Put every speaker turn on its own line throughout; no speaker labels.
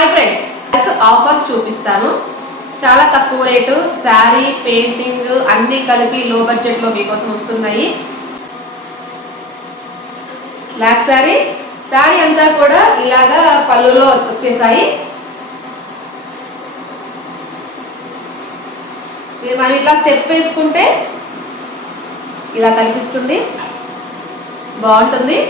Hi friends offers చూపిస్తాను. చాలా తక్కువ రేటు. శారీ పెయింటింగ్ అన్నీ కలిపి లో బడ్జెట్లో మీకోసం వస్తున్నాయి. బ్లాక్ శారీ శారీ అంతా కూడా ఇలాగా పళ్ళులో వచ్చేసాయి. మీరు మనం ఇట్లా స్టెప్ వేసుకుంటే ఇలా కనిపిస్తుంది. బాగుంటుంది.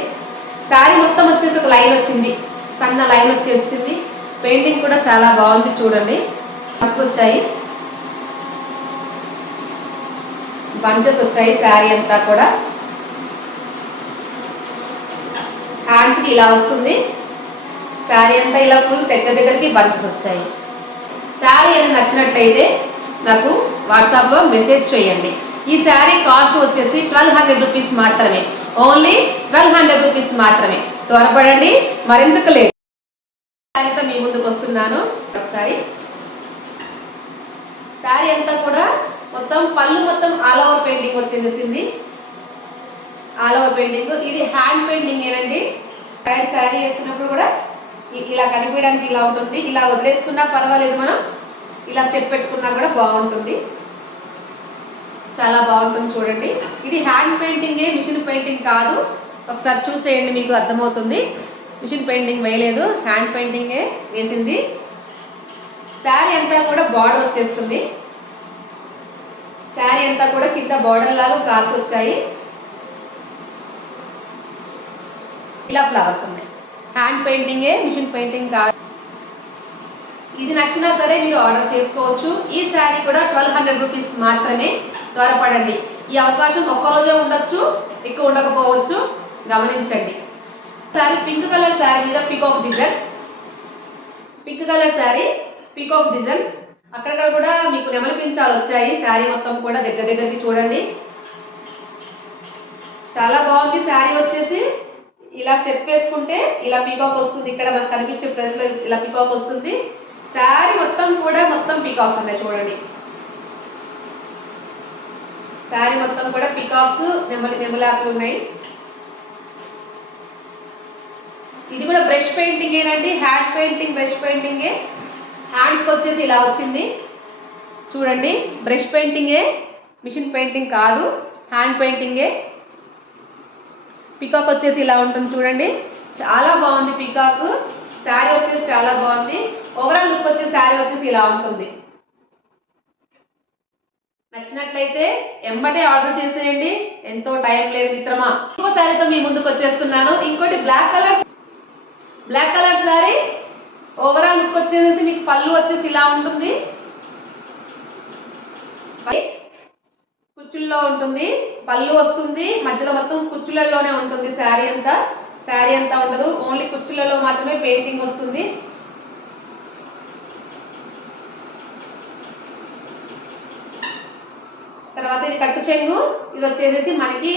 శారీ మొత్తం వచ్చేసి ఒక లైన్ వచ్చింది. సన్న లైన్ వచ్చేసింది. పెయింటింగ్ కూడా చాలా బాగుంది చూడండి. మస్తు వచ్చాయి. బంచెస్ వచ్చాయి శారీ అంతా కూడా. హ్యాండ్స్కి ఇలా వస్తుంది. శారీ అంతా ఇలా ఫుల్ దగ్గర దగ్గరికి బంచెస్ వచ్చాయి. శారీ అని నచ్చినట్టయితే నాకు వాట్సాప్లో మెసేజ్ చేయండి. ఈ శారీ కాస్ట్ వచ్చేసి ట్వెల్వ్ హండ్రెడ్ రూపీస్ మాత్రమే. ఓన్లీ ట్వెల్వ్ హండ్రెడ్ రూపీస్ మాత్రమే. త్వరపడండి మరెందుకు లేదు. శారీతో మీ ముందుకు వస్తున్నాను. ఒకసారి. శారీ అంతా కూడా మొత్తం పళ్ళు మొత్తం ఆల్ ఓవర్ పెయింటింగ్ వచ్చేసేసింది ఆల్ ఓవర్ పెయింటింగ్. ఇది హ్యాండ్ పెయింటింగ్ ఏనండి. హ్యాండ్ శారీ వేసుకున్నప్పుడు కూడా ఇలా కనిపించడానికి ఇలా ఉంటుంది. ఇలా వదిలేసుకున్నా పర్వాలేదు మనం. ఇలా స్టెప్ పెట్టుకున్నా కూడా బాగుంటుంది. చాలా బాగుంటుంది చూడండి. ఇది హ్యాండ్ పెయింటింగే మిషన్ పెయింటింగ్ కాదు. ఒకసారి చూసేయండి మీకు అర్థమవుతుంది. మిషన్ పెయింటింగ్ వేయలేదు హ్యాండ్ పెయింటింగే వేసింది. శారీ అంతా కూడా బార్డర్ వచ్చేస్తుంది. శారీ అంతా కూడా కింద బార్డర్ లాగా క్లాత్ వచ్చాయి. ఇలా ఫ్లవర్స్ ఉన్నాయి. హ్యాండ్ పెయింటింగే మిషన్ పెయింటింగ్ కాదు. ఇది నచ్చినా సరే మీరు ఆర్డర్ చేసుకోవచ్చు. ఈ శారీ కూడా ట్వెల్వ్ హండ్రెడ్ రూపీస్ మాత్రమే త్వరపడండి. ఈ అవకాశం ఒక్కరోజే ఉండొచ్చు ఎక్కువ ఉండకపోవచ్చు. గమనించండి. శారీ పింక్ కలర్ శారీ మీద peacock design pink colour sari peacock designs అక్కడక్కడ కూడా మీకు నెమలి పించాలు వచ్చాయి. శారీ మొత్తం కూడా దగ్గర దగ్గరికి చూడండి. చాలా బాగుంది. శారీ వచ్చేసి ఇలా స్టెప్ వేసుకుంటే ఇలా పీకాక్ వస్తుంది. ఇక్కడ మనకు కనిపించే ప్లేస్లో ఇలా పీకాక్ వస్తుంది. శారీ మొత్తం కూడా మొత్తం పీకాక్స్ ఉన్నాయి చూడండి. శారీ మొత్తం కూడా పీకాక్స్ నెమలి నెమలాకులు ఉన్నాయి. ఇది కూడా బ్రష్ పెయింటింగ్ ఏనండి హ్యాండ్ పెయింటింగ్ బ్రష్ పెయింటింగే హ్యాండ్స్కి వచ్చేసి ఇలా వచ్చింది. చూడండి బ్రష్ పెయింటింగే మిషన్ పెయింటింగ్ కాదు హ్యాండ్ పెయింటింగే పికాక్ వచ్చేసి ఇలా ఉంటుంది చూడండి. చాలా బాగుంది పికాక్ శారీ వచ్చేసి చాలా బాగుంది. ఓవరాల్ లుక్ వచ్చేసి శారీ వచ్చేసి ఇలా ఉంటుంది. నచ్చినట్లయితే ఎంబటే ఆర్డర్ చేసేయండి. ఎంతో టైం లేదు మిత్రమా. ఇంకో శారీతో మీ ముందుకు వచ్చేస్తున్నాను. ఇంకోటి black colour black colour sari overall look వచ్చేసి మీకు పళ్ళు వచ్చేసి ఇలా ఉంటుంది. కుచ్చుల్లో ఉంటుంది పళ్ళు వస్తుంది. మధ్యలో మొత్తం కుచ్చులలోనే ఉంటుంది శారీ అంతా. శారీ అంతా ఉండదు. ఓన్లీ కుచ్చులలో మాత్రమే పెయింటింగ్ వస్తుంది. తర్వాత ఇది కట్టు చెంగు. ఇది వచ్చేసేసి మనకి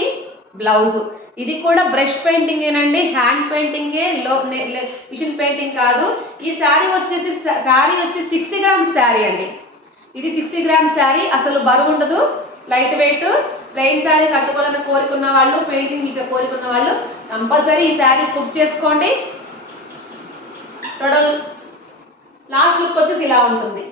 బ్లౌజ్ ఇది కూడా బ్రష్ పెయింటింగేనండి హ్యాండ్ పెయింటింగే లో మిషన్ పెయింటింగ్ కాదు. ఈ శారీ వచ్చేసి శారీ వచ్చి సిక్స్టీ గ్రామ్స్ శారీ అండి. ఇది సిక్స్టీ గ్రామ్స్ శారీ అసలు బరువు ఉండదు లైట్ వెయిట్. ప్లెయిన్ శారీ కట్టుకోవాలని కోరుకున్న వాళ్ళు పెయింటింగ్ మీద కోరుకున్న వాళ్ళు కంపల్సరీ ఈ శారీ బుక్ చేసుకోండి. టోటల్ లాస్ట్ లుక్ వచ్చేసి ఇలా ఉంటుంది.